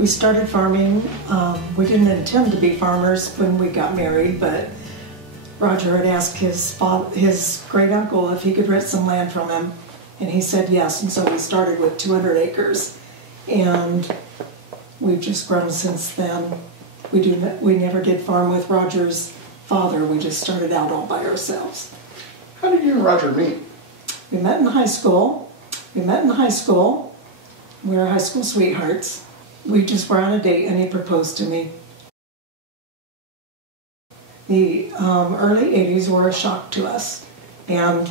We started farming. We didn't intend to be farmers when we got married, but Roger had asked his great uncle if he could rent some land from him, and he said yes, and so we started with 200 acres, and we've just grown since then. We never did farm with Roger's father. We just started out all by ourselves. How did you and Roger meet? We met in high school. We were high school sweethearts. We just were on a date and he proposed to me. The early 80s were a shock to us. And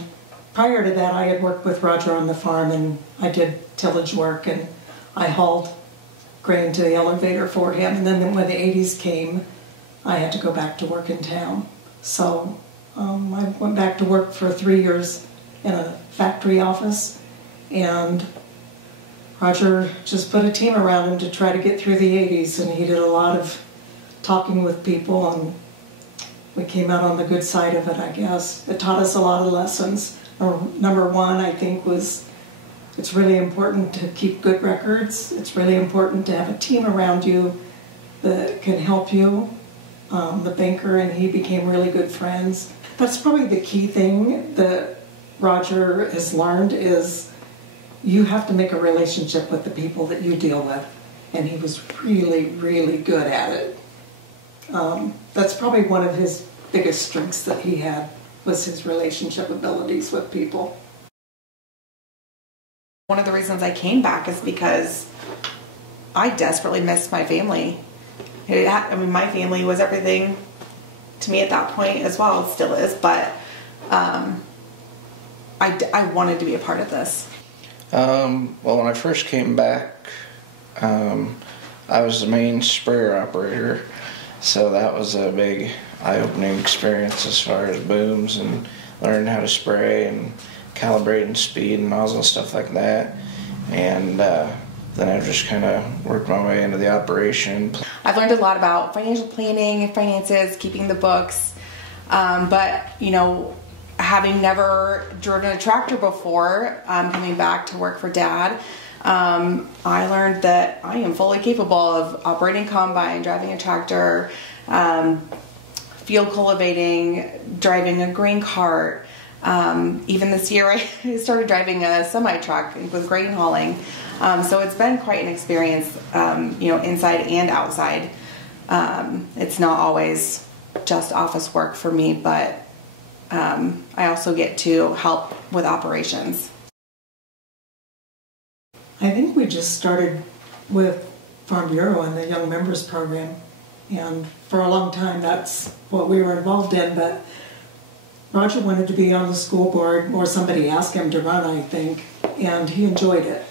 prior to that, I had worked with Roger on the farm, and I did tillage work, and I hauled grain to the elevator for him. And then when the 80s came, I had to go back to work in town. So I went back to work for 3 years in a factory office, and Roger just put a team around him to try to get through the 80s, and he did a lot of talking with people, and we came out on the good side of it, I guess. It taught us a lot of lessons. Number one, I think, was it's really important to keep good records. It's really important to have a team around you that can help you. The banker and he became really good friends. That's probably the key thing that Roger has learned, is you have to make a relationship with the people that you deal with. And he was really, really good at it. That's probably one of his biggest strengths that he had, was his relationship abilities with people. One of the reasons I came back is because I desperately missed my family. My family was everything to me at that point as well. It still is, but I wanted to be a part of this. Well, when I first came back, I was the main sprayer operator, so that was a big eye-opening experience as far as booms and learning how to spray and calibrating speed and nozzle and stuff like that. And then I've just kind of worked my way into the operation. I've learned a lot about financial planning, finances, keeping the books, but having never driven a tractor before, coming back to work for Dad, I learned that I am fully capable of operating a combine, driving a tractor, field cultivating, driving a grain cart. Even this year I started driving a semi-truck with grain hauling. So it's been quite an experience, inside and outside. It's not always just office work for me, but I also get to help with operations. I think we just started with Farm Bureau and the Young Members Program, and for a long time that's what we were involved in, but Roger wanted to be on the school board, or somebody asked him to run, I think, and he enjoyed it.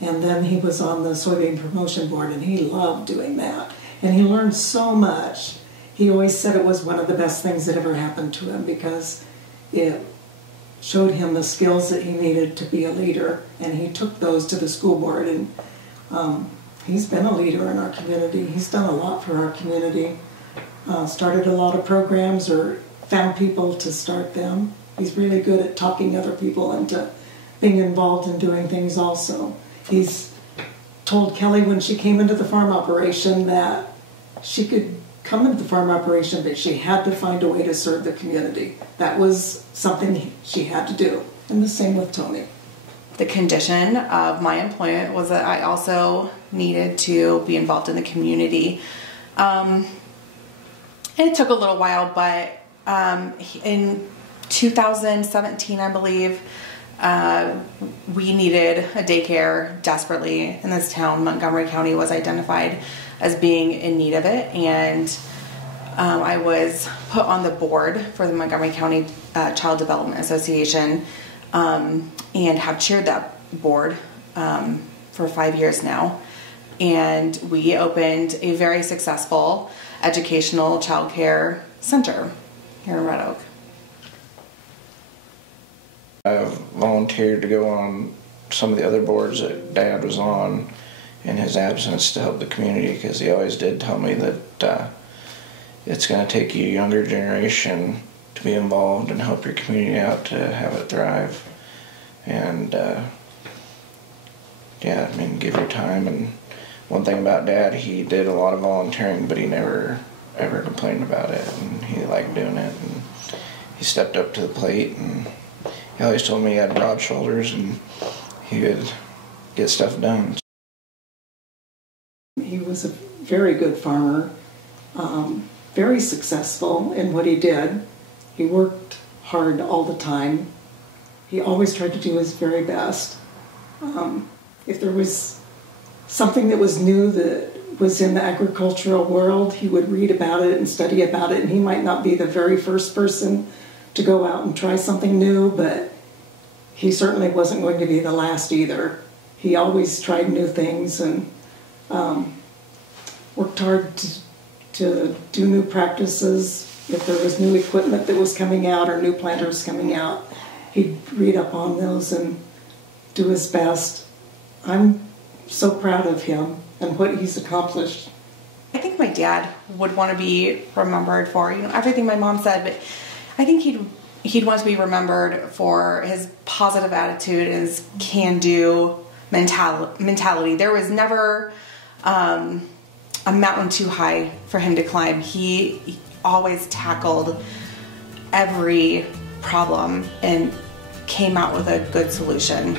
And then he was on the soybean promotion board, and he loved doing that. And he learned so much. He always said it was one of the best things that ever happened to him, because it showed him the skills that he needed to be a leader, and he took those to the school board, and he's been a leader in our community. He's done a lot for our community, started a lot of programs or found people to start them. He's really good at talking other people into being involved in doing things also. He's told Kelly when she came into the farm operation that she could come into the farm operation, but she had to find a way to serve the community. That was something she had to do. And the same with Tony. The condition of my employment was that I also needed to be involved in the community. And it took a little while, but in 2017, I believe, we needed a daycare desperately in this town. Montgomery County was identified as being in need of it, and I was put on the board for the Montgomery County Child Development Association, and have chaired that board for 5 years now. And we opened a very successful educational child care center here in Red Oak. I've volunteered to go on some of the other boards that Dad was on in his absence to help the community, because he always did tell me that it's going to take you a younger generation to be involved and help your community out to have it thrive. And give your time and one thing about Dad, he did a lot of volunteering, but he never ever complained about it, and he liked doing it, and he stepped up to the plate, and he always told me he had broad shoulders and he would get stuff done. He was a very good farmer, very successful in what he did. He worked hard all the time. He always tried to do his very best. If there was something that was new that was in the agricultural world, he would read about it and study about it, and he might not be the very first person to go out and try something new, but he certainly wasn't going to be the last either. He always tried new things and worked hard to do new practices. If there was new equipment that was coming out or new planters coming out, he'd read up on those and do his best. I'm so proud of him and what he's accomplished. I think my dad would want to be remembered for, everything my mom said, but I think he'd want to be remembered for his positive attitude, his can-do mentality. There was never a mountain too high for him to climb. He always tackled every problem and came out with a good solution.